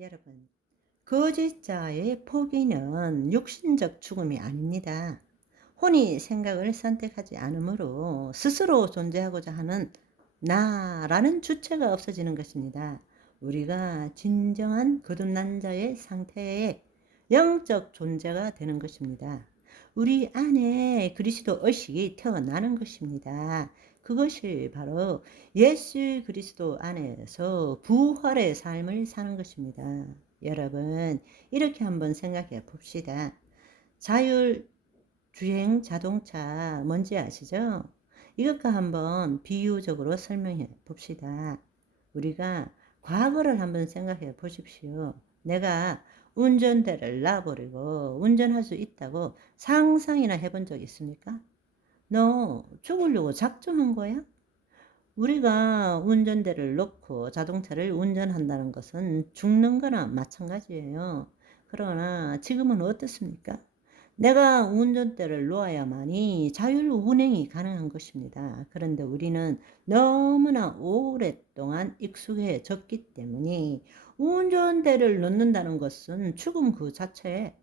여러분, 거짓자의 포기는 육신적 죽음이 아닙니다. 혼이 생각을 선택하지 않으므로 스스로 존재하고자 하는 나라는 주체가 없어지는 것입니다. 우리가 진정한 거듭난 자의 상태에 영적 존재가 되는 것입니다. 우리 안에 그리스도 의식이 태어나는 것입니다. 그것이 바로 예수 그리스도 안에서 부활의 삶을 사는 것입니다. 여러분, 이렇게 한번 생각해 봅시다. 자율주행 자동차 뭔지 아시죠? 이것과 한번 비유적으로 설명해 봅시다. 우리가 과거를 한번 생각해 보십시오. 내가 운전대를 놔버리고 운전할 수 있다고 상상이나 해본 적 있습니까? 너 죽으려고 작정한 거야? 우리가 운전대를 놓고 자동차를 운전한다는 것은 죽는 거나 마찬가지예요. 그러나 지금은 어떻습니까? 내가 운전대를 놓아야만이 자율 운행이 가능한 것입니다. 그런데 우리는 너무나 오랫동안 익숙해졌기 때문에 운전대를 놓는다는 것은 죽음 그 자체에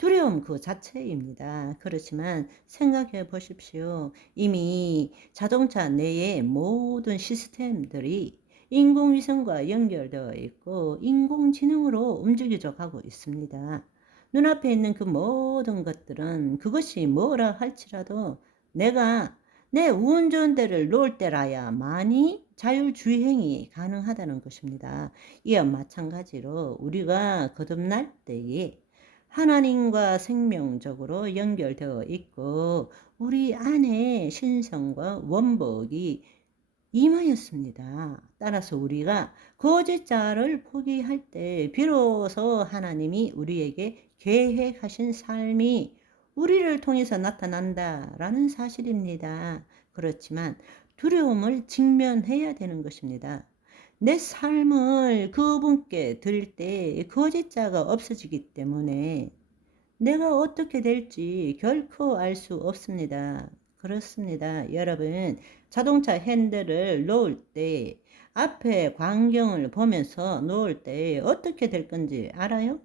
두려움 그 자체입니다. 그렇지만 생각해 보십시오. 이미 자동차 내의 모든 시스템들이 인공위성과 연결되어 있고 인공지능으로 움직여져 가고 있습니다. 눈앞에 있는 그 모든 것들은 그것이 뭐라 할지라도 내가 내 운전대를 놓을 때라야만이 자율주행이 가능하다는 것입니다. 이와 마찬가지로 우리가 거듭날 때에 하나님과 생명적으로 연결되어 있고 우리 안에 신성과 원복이 임하였습니다. 따라서 우리가 거짓자를 포기할 때 비로소 하나님이 우리에게 계획하신 삶이 우리를 통해서 나타난다라는 사실입니다. 그렇지만 두려움을 직면해야 되는 것입니다. 내 삶을 그분께 드릴 때 거짓자가 없어지기 때문에 내가 어떻게 될지 결코 알 수 없습니다. 그렇습니다. 여러분, 자동차 핸들을 놓을 때 앞에 광경을 보면서 놓을 때 어떻게 될 건지 알아요?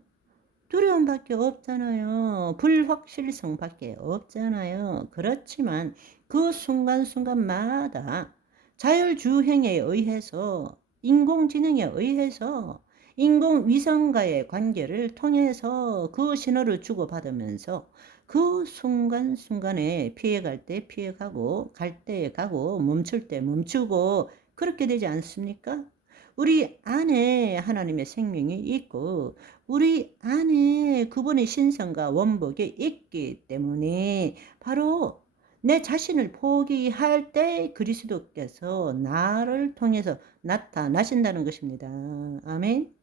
두려움밖에 없잖아요. 불확실성밖에 없잖아요. 그렇지만 그 순간순간마다 자율주행에 의해서 인공지능에 의해서 인공위성과의 관계를 통해서 그 신호를 주고받으면서 그 순간순간에 피해갈 때 피해가고 갈 때 가고 멈출 때 멈추고 그렇게 되지 않습니까? 우리 안에 하나님의 생명이 있고 우리 안에 그분의 신성과 원복이 있기 때문에 바로 내 자신을 포기할 때 그리스도께서 나를 통해서 나타나신다는 것입니다. 아멘.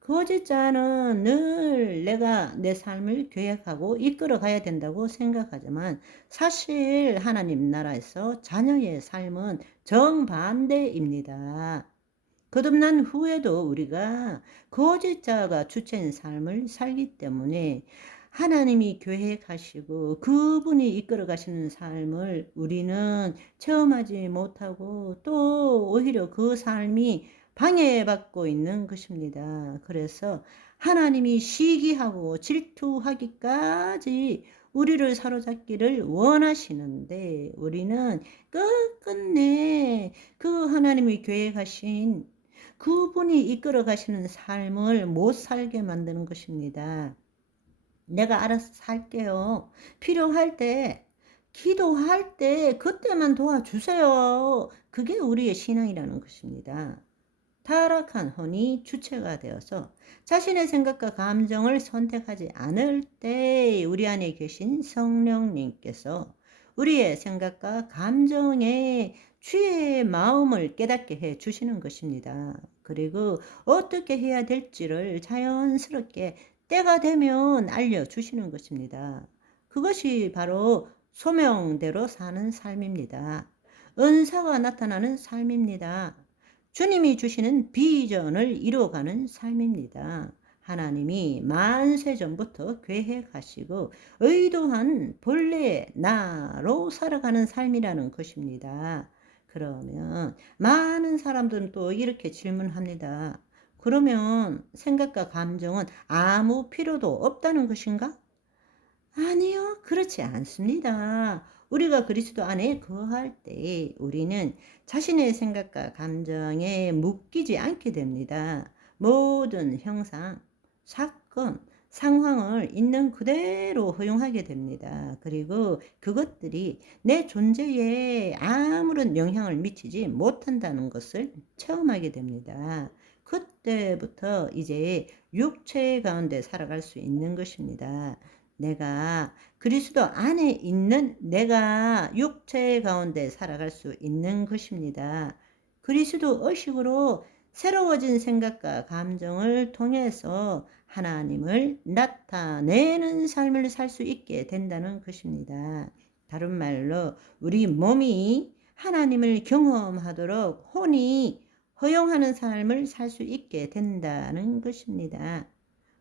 거짓자는 늘 내가 내 삶을 계획하고 이끌어 가야 된다고 생각하지만 사실 하나님 나라에서 자녀의 삶은 정반대입니다. 거듭난 후에도 우리가 거짓자가 주체인 삶을 살기 때문에 하나님이 계획하시고 그분이 이끌어 가시는 삶을 우리는 체험하지 못하고 또 오히려 그 삶이 방해받고 있는 것입니다. 그래서 하나님이 시기하고 질투하기까지 우리를 사로잡기를 원하시는데 우리는 끝끝내 그 하나님이 계획하신 그분이 이끌어 가시는 삶을 못 살게 만드는 것입니다. 내가 알아서 살게요. 필요할 때, 기도할 때 그때만 도와주세요. 그게 우리의 신앙이라는 것입니다. 타락한 혼이 주체가 되어서 자신의 생각과 감정을 선택하지 않을 때 우리 안에 계신 성령님께서 우리의 생각과 감정에 주의 마음을 깨닫게 해 주시는 것입니다. 그리고 어떻게 해야 될지를 자연스럽게 때가 되면 알려주시는 것입니다. 그것이 바로 소명대로 사는 삶입니다. 은사가 나타나는 삶입니다. 주님이 주시는 비전을 이루어가는 삶입니다. 하나님이 만세전부터 계획하시고 의도한 본래의 나로 살아가는 삶이라는 것입니다. 그러면 많은 사람들은 또 이렇게 질문합니다. 그러면 생각과 감정은 아무 필요도 없다는 것인가? 아니요. 그렇지 않습니다. 우리가 그리스도 안에 거할 때 우리는 자신의 생각과 감정에 묶이지 않게 됩니다. 모든 형상, 사건, 상황을 있는 그대로 허용하게 됩니다. 그리고 그것들이 내 존재에 아무런 영향을 미치지 못한다는 것을 체험하게 됩니다. 그때부터 이제 육체 가운데 살아갈 수 있는 것입니다. 내가 그리스도 안에 있는 내가 육체 가운데 살아갈 수 있는 것입니다. 그리스도 의식으로 새로워진 생각과 감정을 통해서 하나님을 나타내는 삶을 살 수 있게 된다는 것입니다. 다른 말로 우리 몸이 하나님을 경험하도록 혼이 허용하는 삶을 살 수 있게 된다는 것입니다.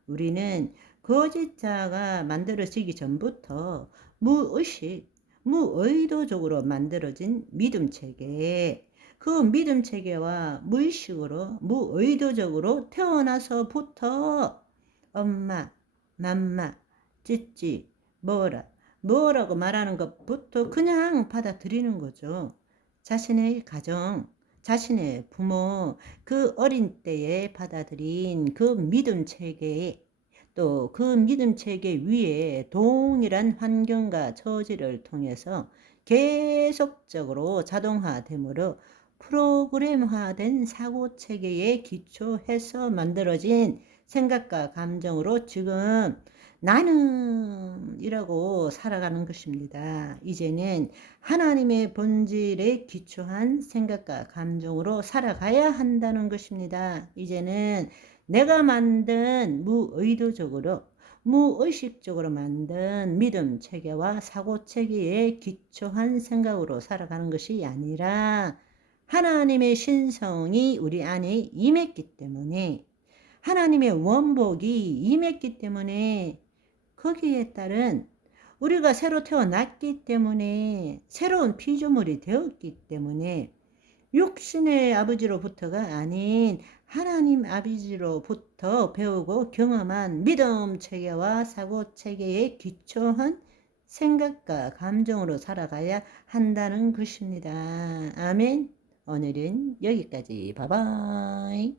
우리는 거짓자가 만들어지기 전부터 무의식, 무의도적으로 만들어진 믿음 체계, 그 믿음 체계와 무의식으로, 무의도적으로 태어나서부터 엄마, 맘마, 찌찌, 뭐라고 말하는 것부터 그냥 받아들이는 거죠. 자신의 가정, 자신의 부모, 그 어린 때에 받아들인 그 믿음 체계에 또 그 믿음 체계 위에 동일한 환경과 처지를 통해서 계속적으로 자동화되므로 프로그램화된 사고 체계에 기초해서 만들어진 생각과 감정으로 지금 나는 이라고 살아가는 것입니다. 이제는 하나님의 본질에 기초한 생각과 감정으로 살아가야 한다는 것입니다. 이제는 내가 만든 무의도적으로 무의식적으로 만든 믿음 체계와 사고 체계에 기초한 생각으로 살아가는 것이 아니라 하나님의 신성이 우리 안에 임했기 때문에 하나님의 원복이 임했기 때문에 거기에 따른 우리가 새로 태어났기 때문에 새로운 피조물이 되었기 때문에 육신의 아버지로부터가 아닌 하나님 아버지로부터 배우고 경험한 믿음 체계와 사고 체계에 기초한 생각과 감정으로 살아가야 한다는 것입니다. 아멘. 오늘은 여기까지. 바이바이.